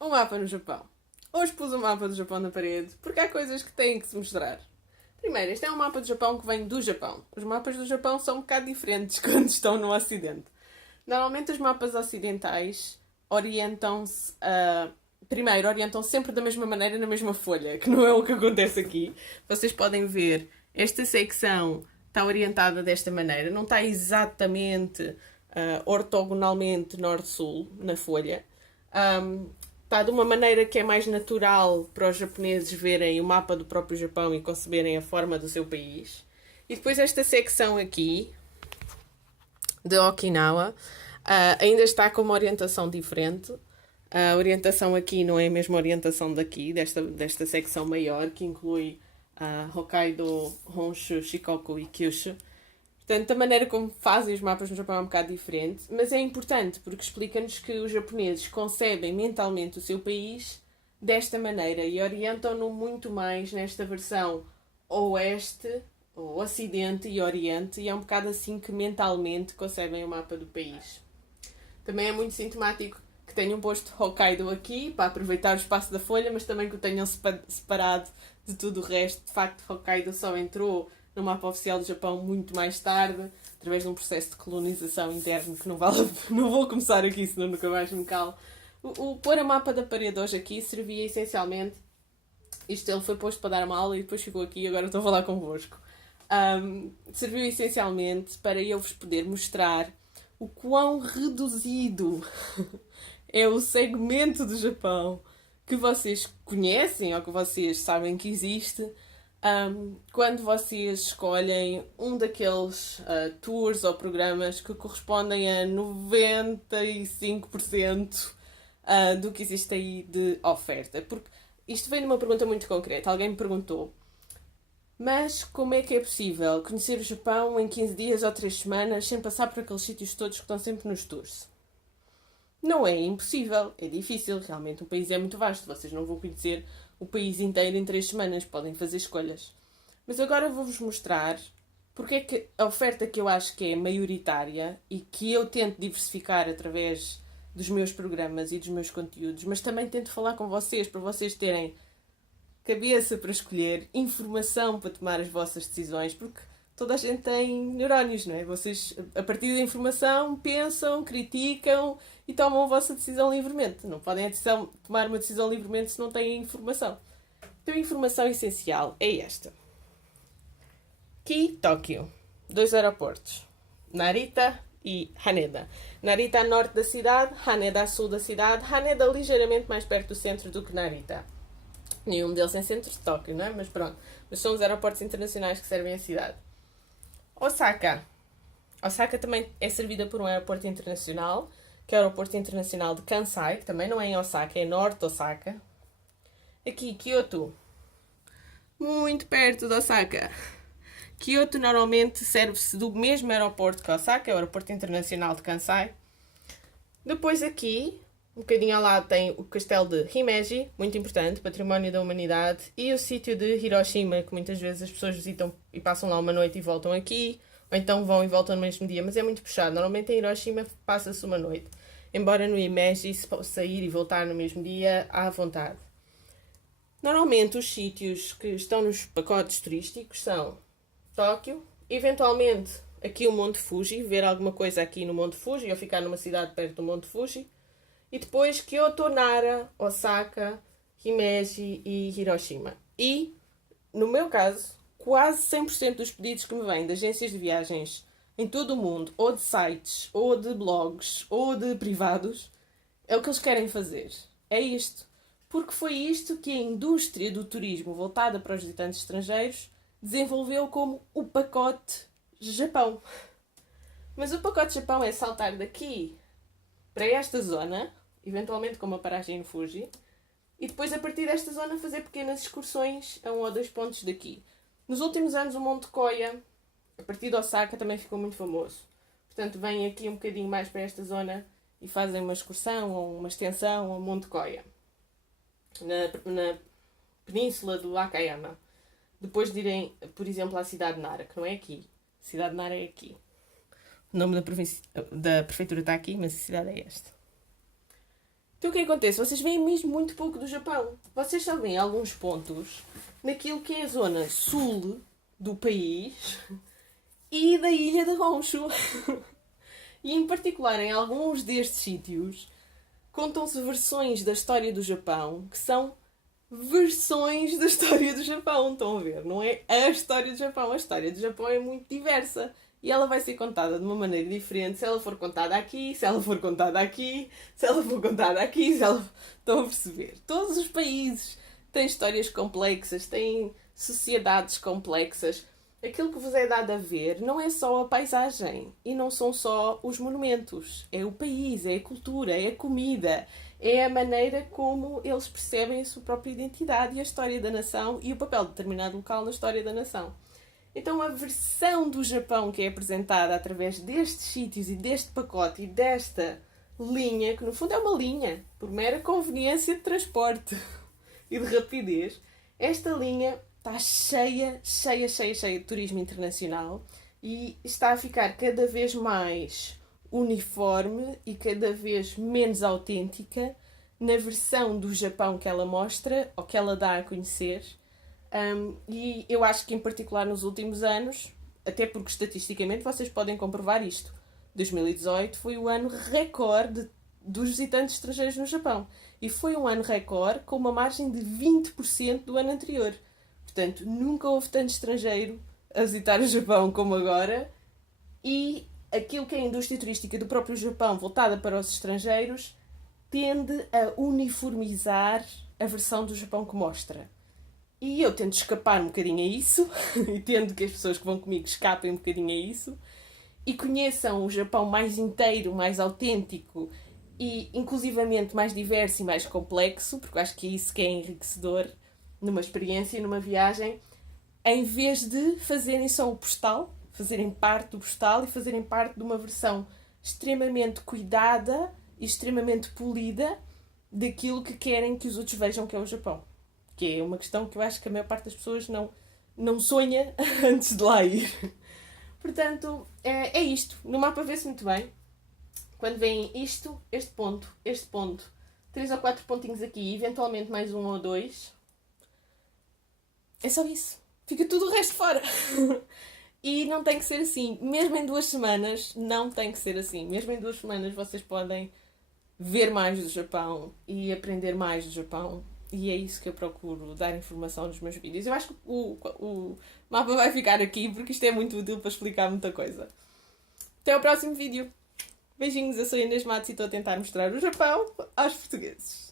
um mapa no Japão. Hoje pus o mapa do Japão na parede porque há coisas que têm que se mostrar. Primeiro, este é um mapa do Japão que vem do Japão. Os mapas do Japão são um bocado diferentes quando estão no Ocidente. Normalmente os mapas ocidentais orientam-se a... Primeiro, orientam sempre da mesma maneira na mesma folha, que não é o que acontece aqui. Vocês podem ver, esta secção está orientada desta maneira. Não está exatamente ortogonalmente norte-sul na folha. Está de uma maneira que é mais natural para os japoneses verem o mapa do próprio Japão e conceberem a forma do seu país. E depois esta secção aqui, de Okinawa, ainda está com uma orientação diferente. A orientação aqui não é a mesma orientação daqui, desta secção maior, que inclui Hokkaido, Honshu, Shikoku e Kyushu. Portanto, a maneira como fazem os mapas no Japão é um bocado diferente, mas é importante porque explica-nos que os japoneses concebem mentalmente o seu país desta maneira e orientam-no muito mais nesta versão oeste, ou ocidente e oriente, e é um bocado assim que mentalmente concebem o mapa do país. Também é muito sintomático que tenham posto Hokkaido aqui para aproveitar o espaço da folha, mas também que o tenham separado de tudo o resto. De facto, Hokkaido só entrou no mapa oficial do Japão muito mais tarde, através de um processo de colonização interno que não vou começar aqui, senão nunca mais me calo. O pôr a mapa da parede hoje aqui servia essencialmente... Isto ele foi posto para dar uma aula e depois ficou aqui e agora estou a falar convosco. Serviu essencialmente para eu vos poder mostrar o quão reduzido é o segmento do Japão que vocês conhecem ou que vocês sabem que existe quando vocês escolhem um daqueles tours ou programas que correspondem a 95% do que existe aí de oferta. Porque isto vem de uma pergunta muito concreta. Alguém me perguntou: mas como é que é possível conhecer o Japão em 15 dias ou 3 semanas sem passar por aqueles sítios todos que estão sempre nos tours? Não é impossível, é difícil. Realmente o país é muito vasto. Vocês não vão conhecer o país inteiro em 3 semanas. Podem fazer escolhas. Mas agora vou-vos mostrar porque é que a oferta que eu acho que é maioritária e que eu tento diversificar através dos meus programas e dos meus conteúdos, mas também tento falar com vocês para vocês terem cabeça para escolher, informação para tomar as vossas decisões, porque toda a gente tem neurónios, não é? Vocês, a partir da informação, pensam, criticam e tomam a vossa decisão livremente. Não podem tomar uma decisão livremente se não têm informação. Então a informação essencial é esta. Aqui, Tóquio. 2 aeroportos. Narita e Haneda. Narita a norte da cidade, Haneda a sul da cidade. Haneda ligeiramente mais perto do centro do que Narita. Nenhum deles em centro de Tóquio, não é? Mas pronto. Mas são os aeroportos internacionais que servem a cidade. Osaka. Osaka também é servida por um aeroporto internacional, que é o aeroporto internacional de Kansai, que também não é em Osaka, é norte de Osaka. Aqui, Kyoto. Muito perto de Osaka. Kyoto normalmente serve-se do mesmo aeroporto que Osaka, é o aeroporto internacional de Kansai. Depois aqui, um bocadinho ao lado, tem o castelo de Himeji, muito importante, património da humanidade, e o sítio de Hiroshima, que muitas vezes as pessoas visitam e passam lá uma noite e voltam aqui, ou então vão e voltam no mesmo dia, mas é muito puxado. Normalmente em Hiroshima passa-se uma noite, embora no Himeji se possa sair e voltar no mesmo dia à vontade. Normalmente os sítios que estão nos pacotes turísticos são Tóquio, eventualmente aqui o Monte Fuji, ver alguma coisa aqui no Monte Fuji ou ficar numa cidade perto do Monte Fuji. E depois Kyoto, Nara, Osaka, Himeji e Hiroshima. E, no meu caso, quase 100% dos pedidos que me vêm de agências de viagens em todo o mundo, ou de sites, ou de blogs, ou de privados, é o que eles querem fazer. É isto. Porque foi isto que a indústria do turismo voltada para os visitantes estrangeiros desenvolveu como o pacote Japão. Mas o pacote Japão é saltar daqui para esta zona, eventualmente com uma paragem no Fuji, e depois a partir desta zona fazer pequenas excursões a 1 ou 2 pontos daqui. Nos últimos anos o Monte Koya, a partir de Osaka, também ficou muito famoso. Portanto, vêm aqui um bocadinho mais para esta zona e fazem uma excursão ou uma extensão ao Monte Koya, na península do Wakayama. Depois de irem, por exemplo, à cidade de Nara, que não é aqui. A cidade de Nara é aqui. O nome da prefeitura está aqui, mas a cidade é esta. Então o que acontece? Vocês veem mesmo muito pouco do Japão. Vocês só veem alguns pontos naquilo que é a zona sul do país e da ilha de Honshu. E em particular em alguns destes sítios contam-se versões da história do Japão que são versões da história do Japão. Estão a ver? Não é a história do Japão. A história do Japão é muito diversa. E ela vai ser contada de uma maneira diferente se ela for contada aqui, se ela for contada aqui, se ela for contada aqui, se ela... Estão a perceber? Todos os países têm histórias complexas, têm sociedades complexas. Aquilo que vos é dado a ver não é só a paisagem e não são só os monumentos. É o país, é a cultura, é a comida, é a maneira como eles percebem a sua própria identidade e a história da nação e o papel de determinado local na história da nação. Então a versão do Japão que é apresentada através destes sítios e deste pacote e desta linha, que no fundo é uma linha, por mera conveniência de transporte e de rapidez, esta linha está cheia de turismo internacional e está a ficar cada vez mais uniforme e cada vez menos autêntica na versão do Japão que ela mostra ou que ela dá a conhecer. E eu acho que em particular nos últimos anos, até porque estatisticamente vocês podem comprovar isto, 2018 foi o ano recorde dos visitantes estrangeiros no Japão e foi um ano recorde com uma margem de 20% do ano anterior. Portanto, nunca houve tanto estrangeiro a visitar o Japão como agora e aquilo que é a indústria turística do próprio Japão voltada para os estrangeiros tende a uniformizar a versão do Japão que mostra. E eu tento escapar um bocadinho a isso e tento que as pessoas que vão comigo escapem um bocadinho a isso e conheçam o Japão mais inteiro, mais autêntico e inclusivamente mais diverso e mais complexo, porque eu acho que é isso que é enriquecedor numa experiência, numa viagem, em vez de fazerem só o postal, fazerem parte do postal e fazerem parte de uma versão extremamente cuidada e extremamente polida daquilo que querem que os outros vejam que é o Japão. Que é uma questão que eu acho que a maior parte das pessoas não sonha antes de lá ir. Portanto, é isto. No mapa vê-se muito bem. Quando vem isto, este ponto, 3 ou 4 pontinhos aqui, eventualmente mais 1 ou 2. É só isso. Fica tudo o resto fora. E não tem que ser assim. Mesmo em 2 semanas, não tem que ser assim. Mesmo em 2 semanas vocês podem ver mais do Japão e aprender mais do Japão. E é isso que eu procuro dar informação nos meus vídeos. Eu acho que o mapa vai ficar aqui porque isto é muito útil para explicar muita coisa. Até ao próximo vídeo. Beijinhos, eu sou a Inês Matos e estou a tentar mostrar o Japão aos portugueses.